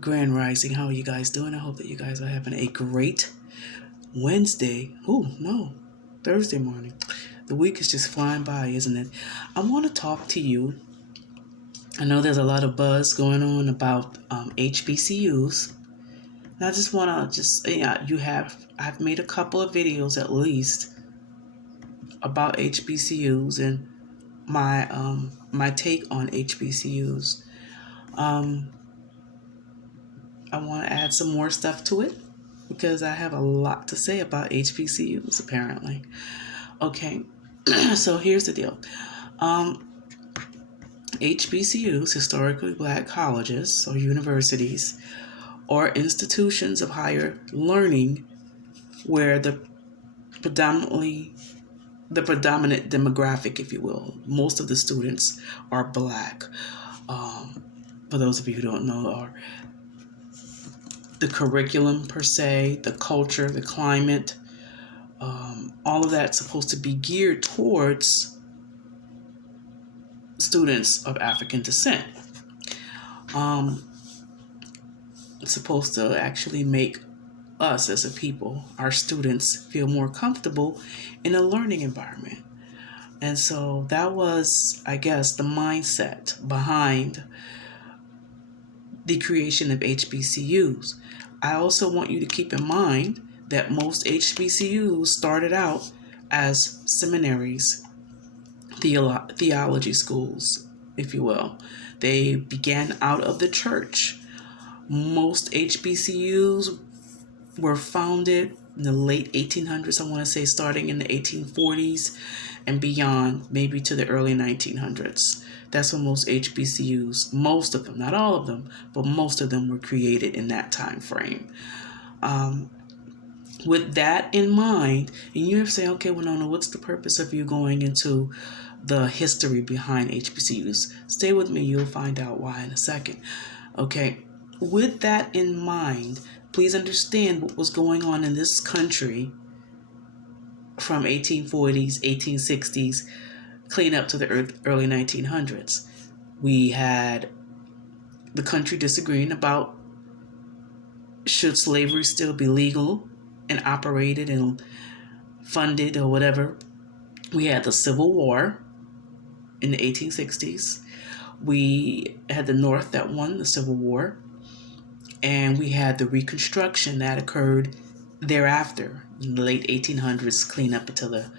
Grand Rising. How are you guys doing? I hope that you guys are having a great Wednesday. Oh, no, Thursday morning. The week is just flying by, isn't it? I want to talk to you. I know there's a lot of buzz going on about HBCUs. And I just want to I've made a couple of videos at least about HBCUs and my take on HBCUs. Um, I want to add some more stuff to it because I have a lot to say about HBCUs apparently. Okay, so here's the deal. Um, HBCUs, historically black colleges or universities, or institutions of higher learning where predominantly the predominant demographic, if you will, most of the students are black. For those of you who don't know, are the curriculum per se, the culture, the climate, all of that's supposed to be geared towards students of African descent. It's supposed to actually make us as a people, our students, feel more comfortable in a learning environment. And so that was, I guess, the mindset behind the creation of HBCUs. I also want you to keep in mind that most HBCUs started out as seminaries, theology schools, if you will. They began out of the church. Most HBCUs were founded in the late 1800s, I want to say starting in the 1840s and beyond, maybe to the early 1900s. That's when most HBCUs, most of them, not all of them, but most of them were created in that time frame. With that in mind, and you're saying, okay, Winona, what's the purpose of you going into the history behind HBCUs? Stay with me, you'll find out why in a second. Okay, with that in mind, please understand what was going on in this country from 1840s, 1860s, clean up to the early 1900s. We had the country disagreeing about should slavery still be legal and operated and funded or whatever. We had the Civil War in the 1860s. We had the North that won the Civil War. And we had the Reconstruction that occurred thereafter in the late 1800s, clean up until the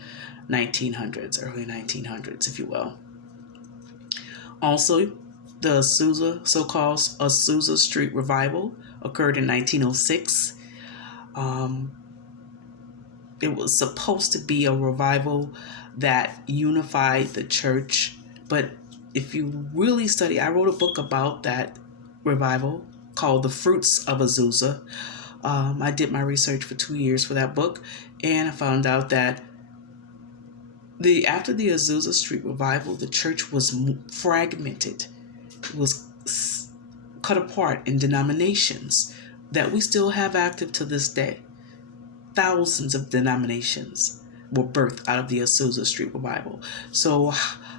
1900s, early 1900s, if you will. Also, the so-called Azusa Street Revival occurred in 1906. It was supposed to be a revival that unified the church, but if you really study, I wrote a book about that revival called The Fruits of Azusa. I did my research for 2 years for that book, and I found out that after the Azusa Street Revival, the church was fragmented. It was cut apart in denominations that we still have active to this day. Thousands of denominations were birthed out of the Azusa Street Revival. So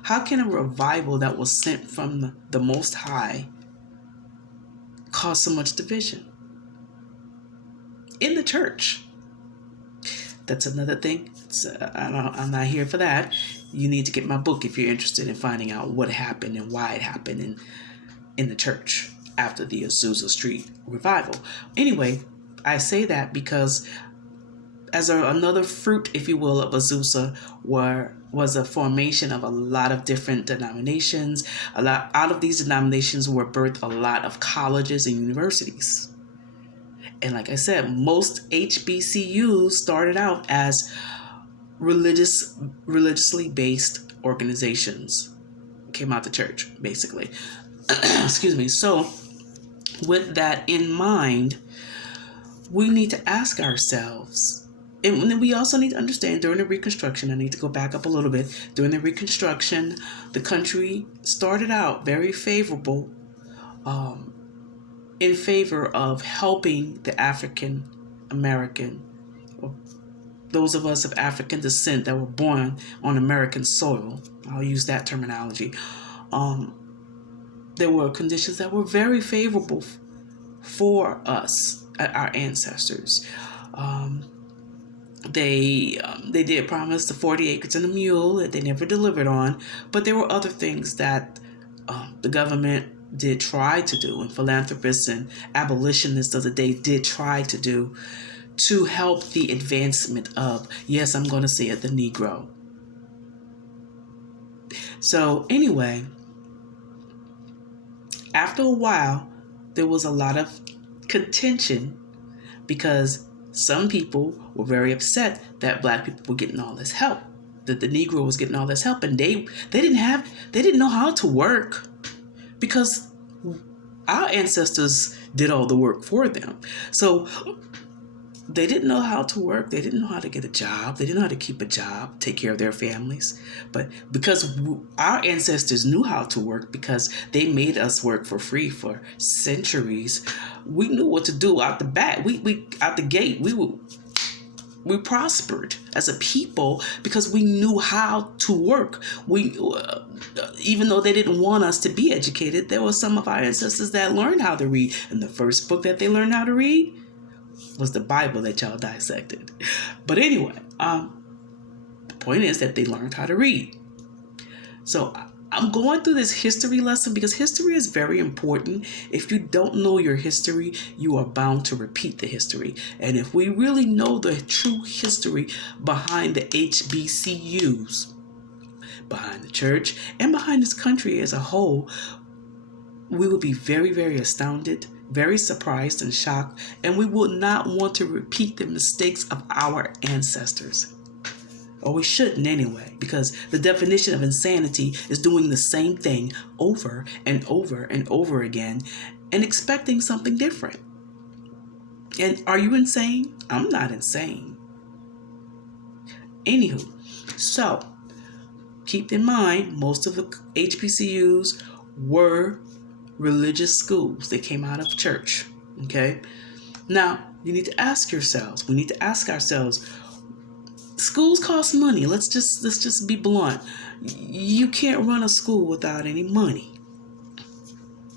how can a revival that was sent from the Most High cause so much division in the church? That's another thing. I'm not here for that. You need to get my book if you're interested in finding out what happened and why it happened in the church after the Azusa Street Revival. Anyway, I say that because as another fruit, if you will, of Azusa was a formation of a lot of different denominations. Out of these denominations were birthed a lot of colleges and universities. And like I said, most HBCUs started out as religiously based organizations. Came out the church, basically. Excuse me. So with that in mind, we need to ask ourselves, and we also need to understand during the Reconstruction, I need to go back up a little bit. During the Reconstruction, the country started out very favorable, in favor of helping the African American, or those of us of African descent that were born on American soil. I'll use that terminology. There were conditions that were very favorable for us, our ancestors. They did promise the 40 acres and a mule that they never delivered on, but there were other things that the government did try to do, and philanthropists and abolitionists of the day did try to do to help the advancement of, yes, I'm going to say it, the Negro. So anyway, after a while, there was a lot of contention because some people were very upset that black people were getting all this help, that the Negro was getting all this help, and they didn't know how to work because our ancestors did all the work for them. So they didn't know how to work. They didn't know how to get a job. They didn't know how to keep a job, take care of their families. But because our ancestors knew how to work, because they made us work for free for centuries, we knew what to do out the bat. We out the gate. We prospered as a people because we knew how to work. Even though they didn't want us to be educated, there were some of our ancestors that learned how to read. And the first book that they learned how to read was the Bible that y'all dissected. But anyway, the point is that they learned how to read. So I'm going through this history lesson because history is very important. If you don't know your history, you are bound to repeat the history. And if we really know the true history behind the HBCUs, behind the church, and behind this country as a whole, we will be very, very astounded, very surprised and shocked, and we will not want to repeat the mistakes of our ancestors. Or we shouldn't anyway, because the definition of insanity is doing the same thing over and over and over again and expecting something different. And are you insane? I'm not insane. Anywho, so keep in mind, most of the HBCUs were religious schools. They came out of church. Okay? Now, you need to ask yourselves, we need to ask ourselves, schools cost money. Let's just be blunt. You can't run a school without any money.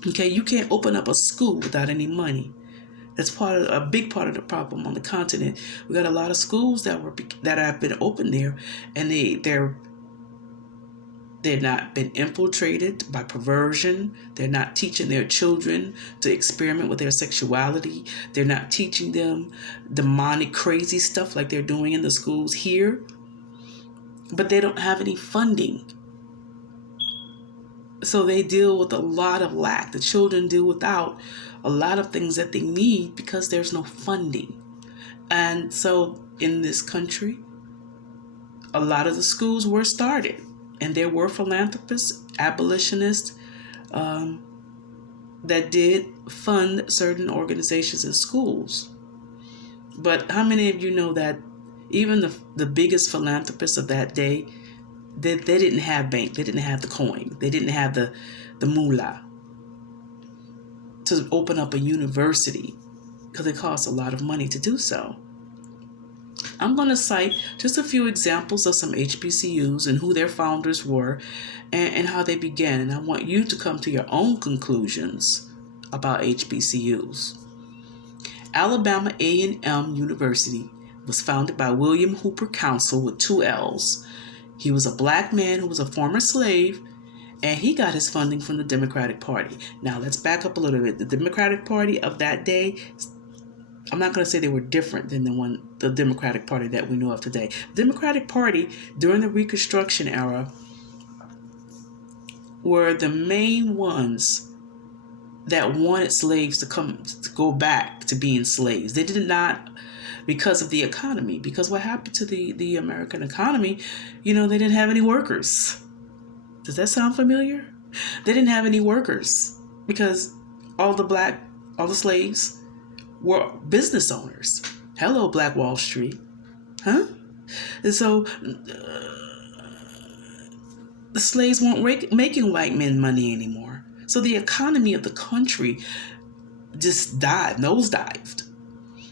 Okay? You can't open up a school without any money. That's a big part of the problem on the continent. We got a lot of schools that have been open there, and they've not been infiltrated by perversion. They're not teaching their children to experiment with their sexuality. They're not teaching them demonic, crazy stuff like they're doing in the schools here. But they don't have any funding. So they deal with a lot of lack. The children deal without a lot of things that they need because there's no funding. And so in this country, a lot of the schools were started. And there were philanthropists, abolitionists that did fund certain organizations and schools. But how many of you know that even the biggest philanthropists of that day, they didn't have bank, they didn't have the coin, they didn't have the moolah to open up a university because it costs a lot of money to do so. I'm going to cite just a few examples of some HBCUs and who their founders were and how they began. And I want you to come to your own conclusions about HBCUs. Alabama A&M University was founded by William Hooper Council with 2 L's. He was a black man who was a former slave, and he got his funding from the Democratic Party. Now, let's back up a little bit. The Democratic Party of that day, I'm not going to say they were different than the Democratic Party that we know of today. The Democratic Party during the Reconstruction era were the main ones that wanted slaves to go back to being slaves. They did not, because of the economy. Because what happened to the American economy, they didn't have any workers. Does that sound familiar? They didn't have any workers because all the slaves were business owners. Hello, Black Wall Street. Huh? And so the slaves weren't making white men money anymore. So the economy of the country just nosedived.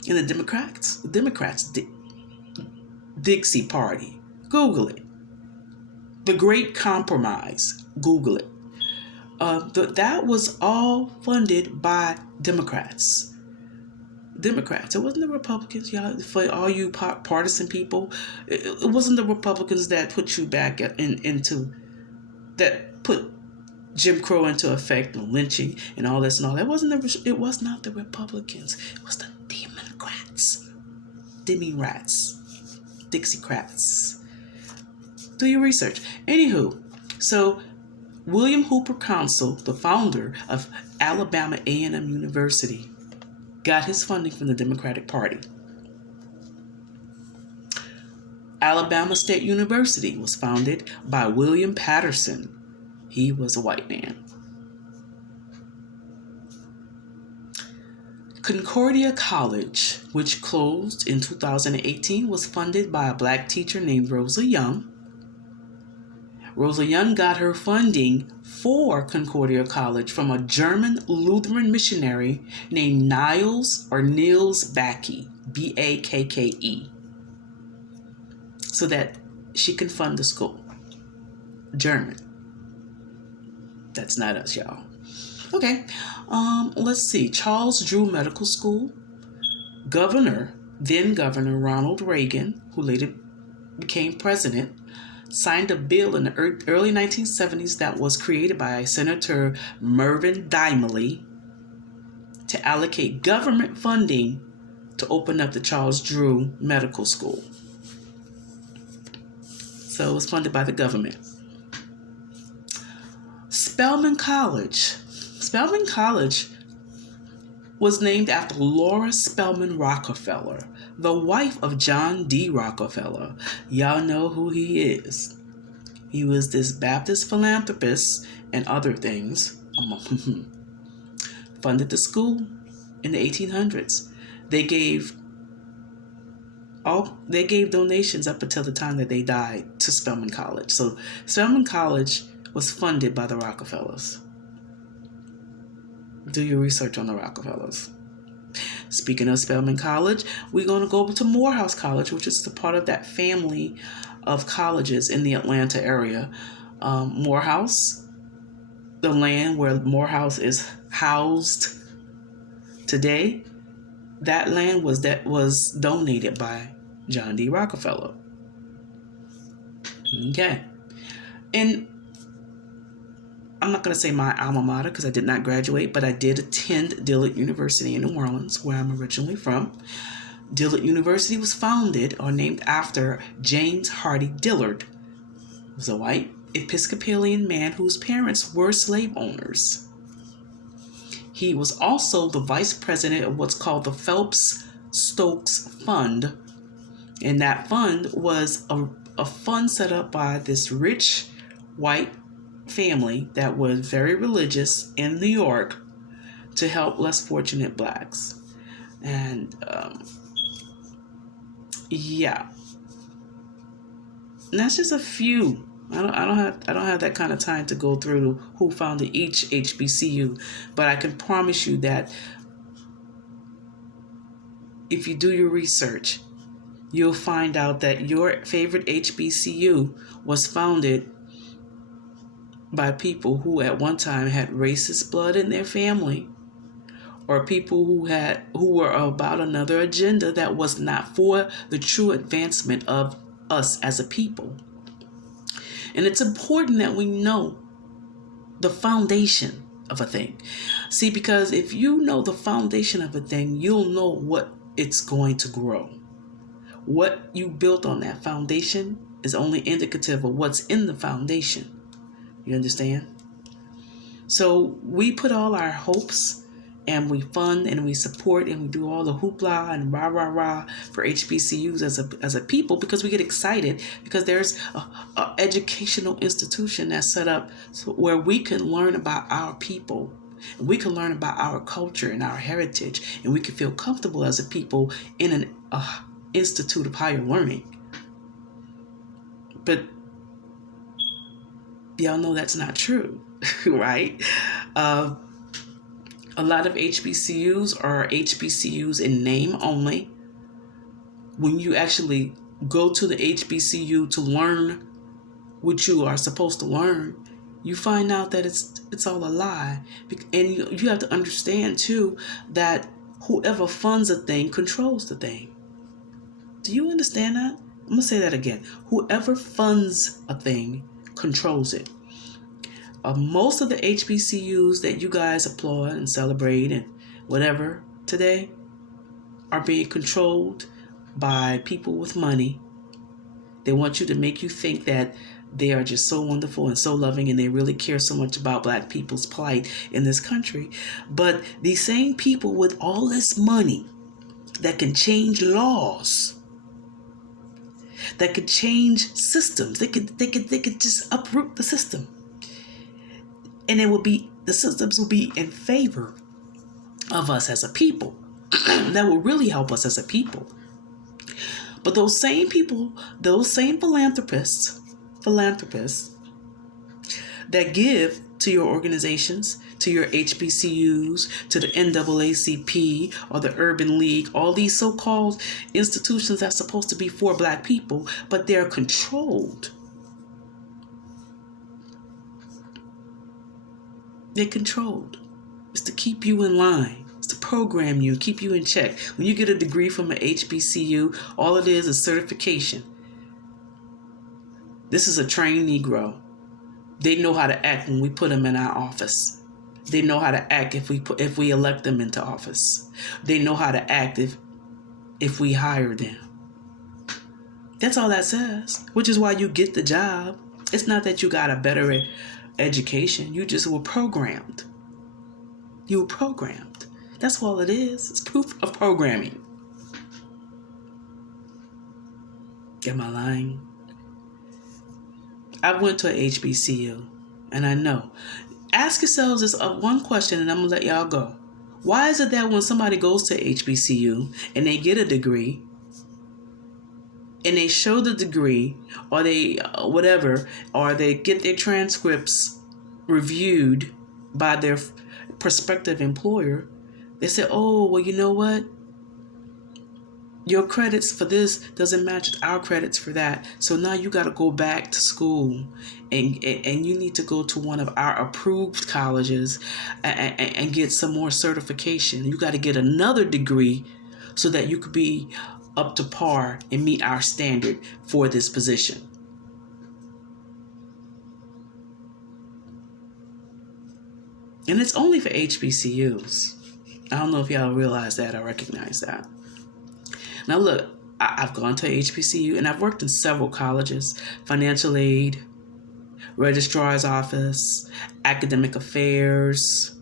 And the Democrats, Dixie Party, Google it. The Great Compromise, Google it. That was all funded by Democrats. Democrats. It wasn't the Republicans, y'all. For all you partisan people, it wasn't the Republicans that put you back into that put Jim Crow into effect and lynching and all this and all that. It was not the Republicans. It was the Democrats, Demi-rats, Dixiecrats. Do your research. Anywho, so William Hooper Council, the founder of Alabama A&M University, got his funding from the Democratic Party. Alabama State University was founded by William Patterson. He was a white man. Concordia College, which closed in 2018, was funded by a black teacher named Rosa Young. Rosa Young got her funding for Concordia College from a German Lutheran missionary named Niels Bakke, Bakke, so that she can fund the school. German. That's not us, y'all. Okay, let's see. Charles Drew Medical School. Then Governor Ronald Reagan, who later became president, signed a bill in the early 1970s that was created by Senator Mervyn Dimely to allocate government funding to open up the Charles Drew Medical School. So it was funded by the government. Spelman College. Spelman College was named after Laura Spelman Rockefeller, the wife of John D. Rockefeller. Y'all know who he is. He was this Baptist philanthropist and other things. Funded the school in the 1800s. They gave donations up until the time that they died to Spelman College. So Spelman College was funded by the Rockefellers. Do your research on the Rockefellers. Speaking of Spelman College, we're going to go over to Morehouse College, which is a part of that family of colleges in the Atlanta area. Morehouse, the land where Morehouse is housed today, that land was donated by John D. Rockefeller. Okay. And I'm not going to say my alma mater because I did not graduate, but I did attend Dillard University in New Orleans, where I'm originally from. Dillard University was founded or named after James Hardy Dillard. He was a white Episcopalian man whose parents were slave owners. He was also the vice president of what's called the Phelps-Stokes Fund. And that fund was a fund set up by this rich white family that was very religious in New York to help less fortunate blacks. And yeah, and that's just a few. I don't have that kind of time to go through who founded each HBCU, but I can promise you that if you do your research, you'll find out that your favorite HBCU was founded by people who at one time had racist blood in their family, or people who were about another agenda that was not for the true advancement of us as a people. And it's important that we know the foundation of a thing. See, because if you know the foundation of a thing, you'll know what it's going to grow. What you built on that foundation is only indicative of what's in the foundation. You understand? So we put all our hopes and we fund and we support and we do all the hoopla and rah for HBCUs as a people, because we get excited because there's a educational institution that's set up where we can learn about our people, and we can learn about our culture and our heritage, and we can feel comfortable as a people in an institute of higher learning. But y'all know that's not true, right? A lot of HBCUs are HBCUs in name only. When you actually go to the HBCU to learn what you are supposed to learn, you find out that it's all a lie. And you have to understand too that whoever funds a thing controls the thing. Do you understand that? I'm going to say that again. Whoever funds a thing controls it. Most of the HBCUs that you guys applaud and celebrate and whatever today are being controlled by people with money. They want you to make you think that they are just so wonderful and so loving and they really care so much about Black people's plight in this country. But these same people with all this money that can change laws, that could change systems, they could just uproot the system. And the systems will be in favor of us as a people. That will really help us as a people. But those same people, those same philanthropists that give to your organizations, to your HBCUs, to the NAACP or the Urban League, all these so-called institutions that's supposed to be for Black people, but they're controlled. They're controlled. It's to keep you in line. It's to program you, keep you in check. When you get a degree from an HBCU, all it is certification. This is a trained Negro. They know how to act when we put them in our office. They know how to act if we elect them into office. They know how to act if we hire them. That's all that says, which is why you get the job. It's not that you got a better education. You just were programmed. You were programmed. That's all it is. It's proof of programming. Am I lying? I went to a HBCU, and I know. Ask yourselves this one question, and I'm going to let y'all go. Why is it that when somebody goes to HBCU and they get a degree, and they show the degree, or they whatever, or they get their transcripts reviewed by their prospective employer, they say, oh, well, you know what? Your credits for this doesn't match our credits for that. So now you got to go back to school and you need to go to one of our approved colleges and get some more certification. You got to get another degree so that you could be up to par and meet our standard for this position. And it's only for HBCUs. I don't know if y'all realize that or recognize that. Now look, I've gone to HBCU and I've worked in several colleges: financial aid, registrar's office, academic affairs,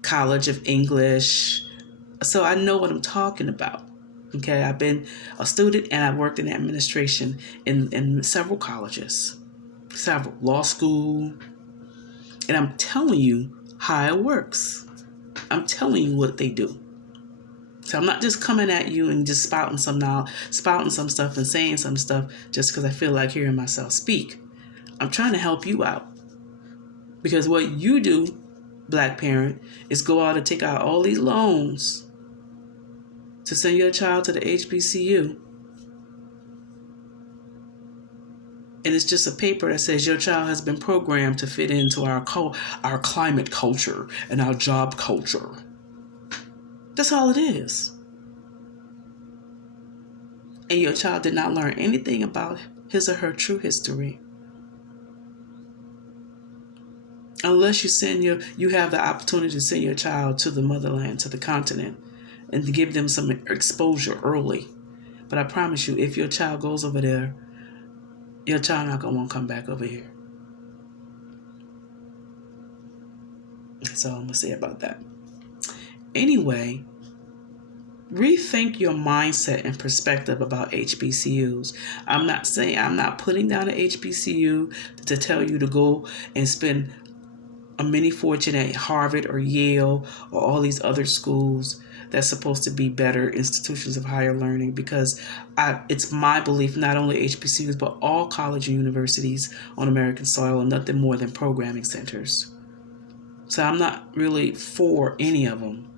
College of English. So I know what I'm talking about. Okay, I've been a student and I've worked in administration in several colleges, several law school, and I'm telling you how it works. I'm telling you what they do. So I'm not just coming at you and just spouting some stuff and saying some stuff just because I feel like hearing myself speak. I'm trying to help you out. Because what you do, Black parent, is go out and take out all these loans to send your child to the HBCU. And it's just a paper that says your child has been programmed to fit into our climate culture and our job culture. That's all it is. And your child did not learn anything about his or her true history. Unless you have the opportunity to send your child to the motherland, to the continent, and to give them some exposure early. But I promise you, if your child goes over there, your child not going to want to come back over here. That's all I'm going to say about that. Anyway, rethink your mindset and perspective about HBCUs. I'm not putting down an HBCU to tell you to go and spend a mini fortune at Harvard or Yale or all these other schools that's supposed to be better institutions of higher learning, because it's my belief not only HBCUs but all college and universities on American soil are nothing more than programming centers. So I'm not really for any of them.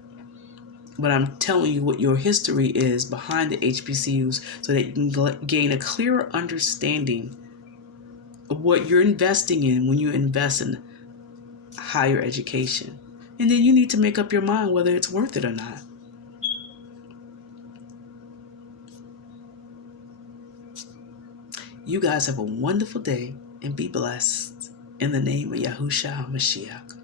But I'm telling you what your history is behind the HBCUs so that you can gain a clearer understanding of what you're investing in when you invest in higher education. And then you need to make up your mind whether it's worth it or not. You guys have a wonderful day and be blessed. In the name of Yahushua HaMashiach.